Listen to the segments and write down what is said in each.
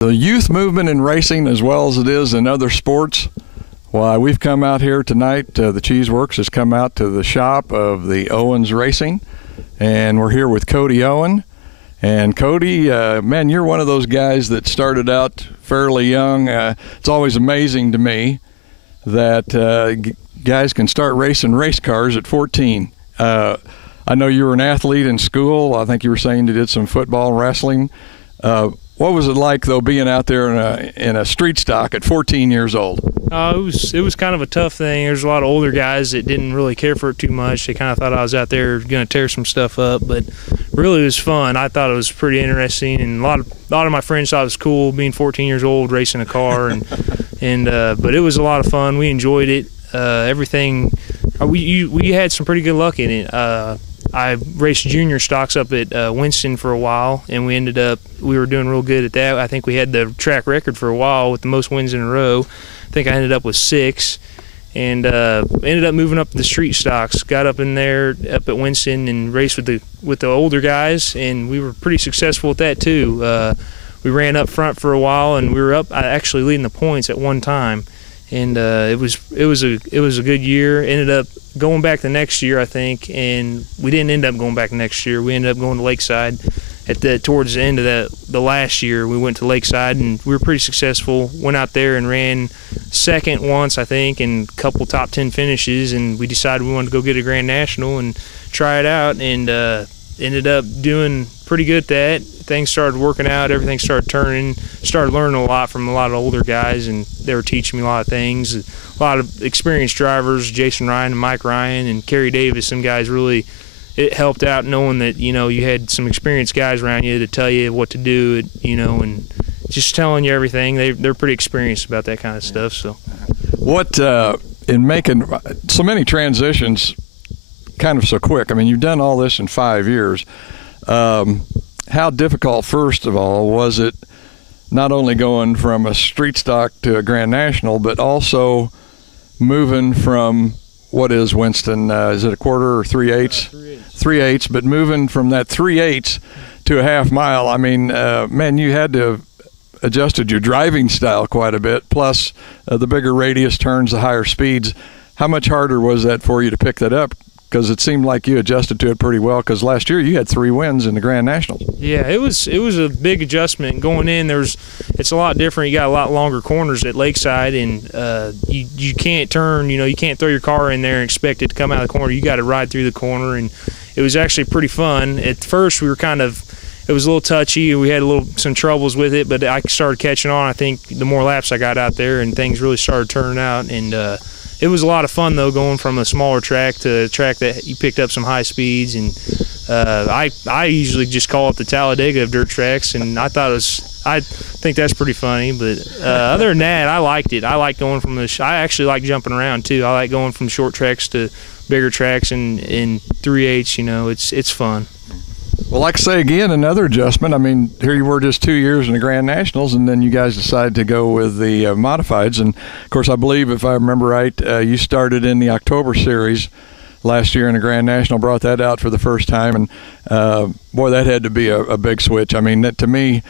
The youth movement in racing, as well as it is in other sports, why we've come out here tonight. The Cheese Works has come out to the shop of the Owens Racing, and we're here with Cody Owen. And Cody, man, you're one of those guys that started out fairly young. It's always amazing to me that guys can start racing race cars at 14. I know you were an athlete in school. I think you were saying you did some football, wrestling. What was it like, though, being out there in a street stock at 14 years old? It was kind of a tough thing. There's a lot of older guys that didn't really care for it too much. They kind of thought I was out there going to tear some stuff up, but really it was fun. I thought it was pretty interesting, and a lot of my friends thought it was cool being 14 years old racing a car, but it was a lot of fun. We enjoyed it. Everything. We had some pretty good luck in it. I raced junior stocks up at Winston for a while, and we were doing real good at that. I think we had the track record for a while with the most wins in a row. I think I ended up with 6, and ended up moving up the street stocks. Got up in there up at Winston and raced with the older guys, and we were pretty successful at that too. We ran up front for a while, and we were actually leading the points at one time. And it was a good year. Ended up going back the next year, I think, and we didn't end up going back next year. We ended up going to Lakeside towards the end of the last year. We went to Lakeside, and we were pretty successful. Went out there and ran second once, I think, and a couple top 10 finishes. And we decided we wanted to go get a Grand National and try it out, and ended up doing pretty good at that. Things started working out, everything started turning, started learning a lot from a lot of older guys, and they were teaching me a lot of things. A lot of experienced drivers, Jason Ryan and Mike Ryan and Kerry Davis, some guys really, it helped out knowing that, you had some experienced guys around you to tell you what to do, and just telling you everything. They're pretty experienced about that kind of stuff. So, what, in making so many transitions kind of so quick, I mean, you've done all this in 5 years. How difficult, first of all, was it not only going from a street stock to a Grand National, but also moving from, what is Winston, is it a quarter or 3/8? 3/8, but moving from that 3/8 to a half mile, I mean, man, you had to have adjusted your driving style quite a bit, plus the bigger radius turns, the higher speeds. How much harder was that for you to pick that up? Because it seemed like you adjusted to it pretty well, because last year you had 3 wins in the Grand Nationals. Yeah, it was a big adjustment. Going in, it's a lot different. You got a lot longer corners at Lakeside, and you can't turn, you can't throw your car in there and expect it to come out of the corner. You got to ride through the corner, and it was actually pretty fun. At first, it was a little touchy. We had some troubles with it, but I started catching on, I think, the more laps I got out there, and things really started turning out, and it was a lot of fun, though, going from a smaller track to a track that you picked up some high speeds. And I usually just call it the Talladega of dirt tracks, and I think that's pretty funny. But other than that, I liked it. I like going from I actually like jumping around too. I like going from short tracks to bigger tracks and 3/8. It's fun. Well, like I say, again, another adjustment. I mean, here you were just 2 years in the Grand Nationals, and then you guys decided to go with the modifieds. And, of course, I believe, if I remember right, you started in the October Series last year in the Grand National, brought that out for the first time. And, boy, that had to be a big switch. I mean, to me,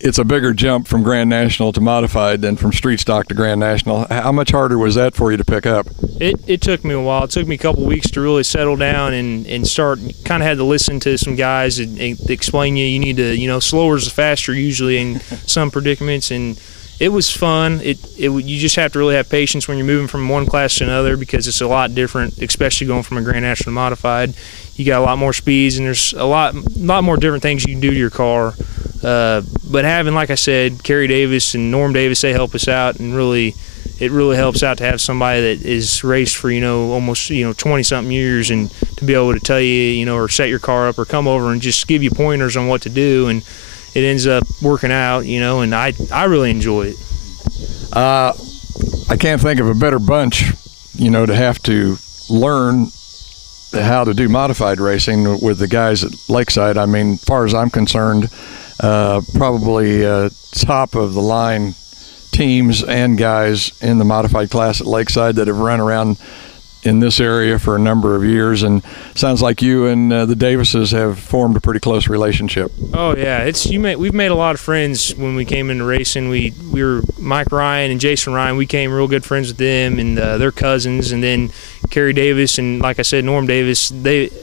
it's a bigger jump from Grand National to modified than from street stock to Grand National. How much harder was that for you to pick up? It took me a while. It took me a couple weeks to really settle down and start. Kind of had to listen to some guys and explain you need to, slower is faster usually in some predicaments, and it was fun. You just have to really have patience when you're moving from one class to another, because it's a lot different, especially going from a Grand National to modified. You got a lot more speeds, and there's a lot more different things you can do to your car. But having, like I said, Kerry Davis and Norm Davis, they help us out, and it really helps out to have somebody that is raced for almost 20-something years, and to be able to tell you or set your car up or come over and just give you pointers on what to do, and it ends up working out, and I really enjoy it. I can't think of a better bunch, to have to learn how to do modified racing with the guys at Lakeside. I mean, as far as I'm concerned, probably top of the line teams and guys in the modified class at Lakeside that have run around in this area for a number of years, and sounds like you and the Davises have formed a pretty close relationship. Oh yeah, we've made a lot of friends when we came into racing. We were Mike Ryan and Jason Ryan. We became real good friends with them and their cousins, and then Kerry Davis and, like I said, Norm Davis.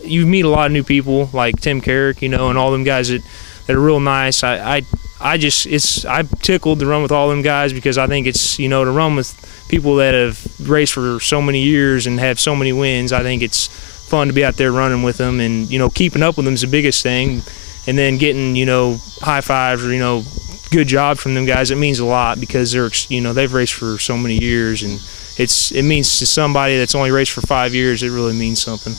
You meet a lot of new people like Tim Carrick, and all them guys that are real nice. I'm tickled to run with all them guys because I think it's to run with people that have raced for so many years and have so many wins. I think it's fun to be out there running with them, and keeping up with them is the biggest thing, and then getting high fives or good jobs from them guys. It means a lot because they've raced for so many years, and it means to somebody that's only raced for 5 years, it really means something.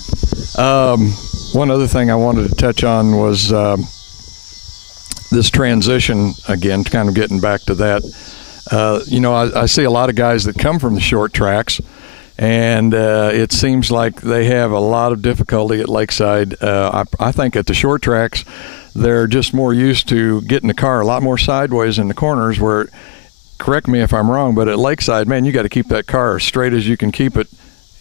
One other thing I wanted to touch on was this transition again, kind of getting back to that. I see a lot of guys that come from the short tracks, and it seems like they have a lot of difficulty at Lakeside. I think at the short tracks, they're just more used to getting the car a lot more sideways in the corners where, correct me if I'm wrong, but at Lakeside, man, you got to keep that car as straight as you can keep it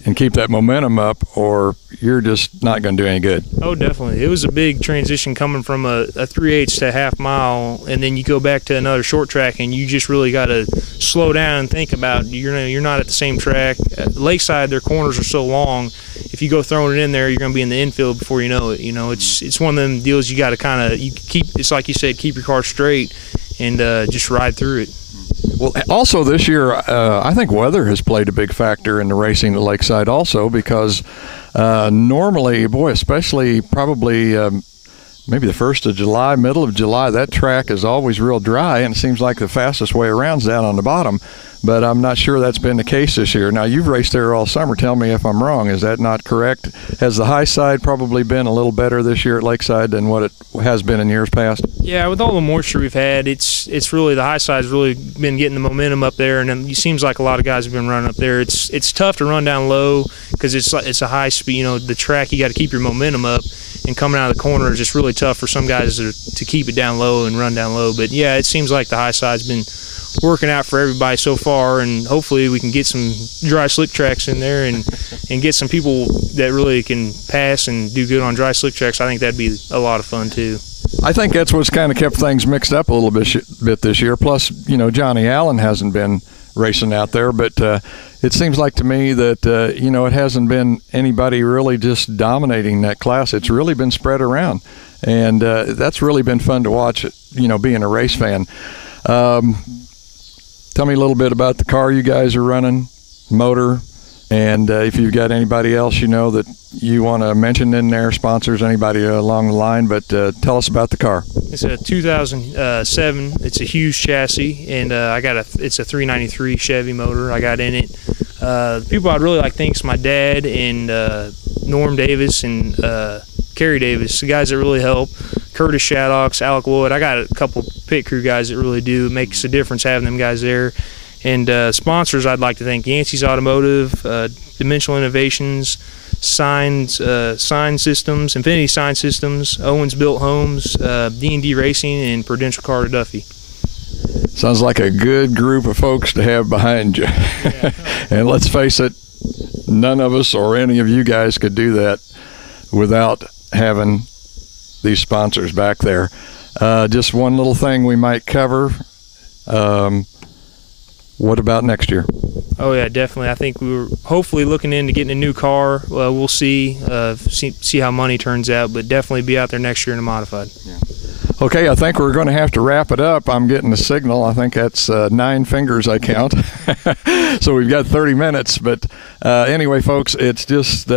and keep that momentum up, or you're just not going to do any good. Oh, definitely. It was a big transition coming from a 3/8 to a half mile, and then you go back to another short track, and you just really got to slow down and think about you're not at the same track. At Lakeside, their corners are so long. If you go throwing it in there, you're going to be in the infield before you know it. It's one of them deals you got to kind of keep. It's like you said, keep your car straight and just ride through it. Well, also this year, I think weather has played a big factor in the racing at Lakeside also, because normally, boy, especially probably maybe the 1st of July, middle of July, that track is always real dry, and it seems like the fastest way around is down on the bottom. But I'm not sure that's been the case this year. Now, you've raced there all summer. Tell me if I'm wrong. Is that not correct? Has the Highside probably been a little better this year at Lakeside than what it has been in years past? Yeah, with all the moisture we've had, it's really, the Highside's really been getting the momentum up there, and it seems like a lot of guys have been running up there. It's tough to run down low because it's a high speed. The track, you got to keep your momentum up, and coming out of the corner is just really tough for some guys to keep it down low and run down low. But yeah, it seems like the Highside's been working out for everybody so far, and hopefully we can get some dry slick tracks in there and get some people that really can pass and do good on dry slick tracks. I think that'd be a lot of fun too. I think that's what's kind of kept things mixed up a little bit this year. Plus, Johnny Allen hasn't been racing out there, but it seems like to me that it hasn't been anybody really just dominating that class. It's really been spread around, and that's really been fun to watch. Being a race fan. Tell me a little bit about the car you guys are running, motor, and if you've got anybody else that you want to mention in there, sponsors, anybody along the line, but tell us about the car. It's a 2007. It's a huge chassis, and it's a 393 Chevy motor I got in it. The people I'd really like to thank is my dad and Norm Davis and Kerry Davis, the guys that really help. Curtis Shaddocks, Alec Wood. I got a couple pit crew guys that really do. It makes a difference having them guys there. And sponsors, I'd like to thank Yancey's Automotive, Dimensional Innovations, Sign Systems, Infinity Sign Systems, Owens Built Homes, D&D Racing, and Prudential Carter Duffy. Sounds like a good group of folks to have behind you. Yeah. And let's face it, none of us or any of you guys could do that without having these sponsors back there. Just one little thing we might cover. What about next year? Oh yeah, definitely. I think we were hopefully looking into getting a new car. We'll see how money turns out, but definitely be out there next year in a modified. Yeah. Okay, I think we're going to have to wrap it up. I'm getting a signal. I think that's 9 fingers I count. So we've got 30 minutes. But anyway, folks, it's just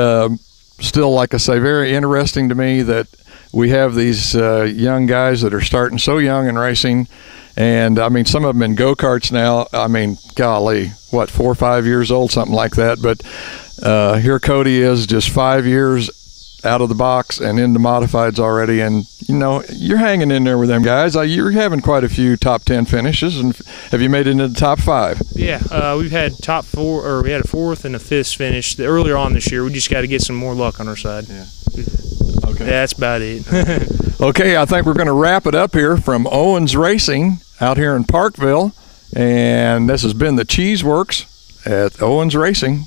still, like I say, very interesting to me that we have these young guys that are starting so young in racing. And, I mean, some of them in go-karts now. I mean, golly, 4 or 5 years old, something like that. But here Cody is just 5 years out of the box and into modifieds already. And, you're hanging in there with them guys. You're having quite a few top 10 finishes. And have you made it into the top 5? Yeah, we've had top 4, or we had a 4th and a 5th finish earlier on this year. We just got to get some more luck on our side. Yeah. Okay. That's about it. Okay, I think we're going to wrap it up here from Owens Racing out here in Parkville. And this has been the Cheese Works at Owens Racing.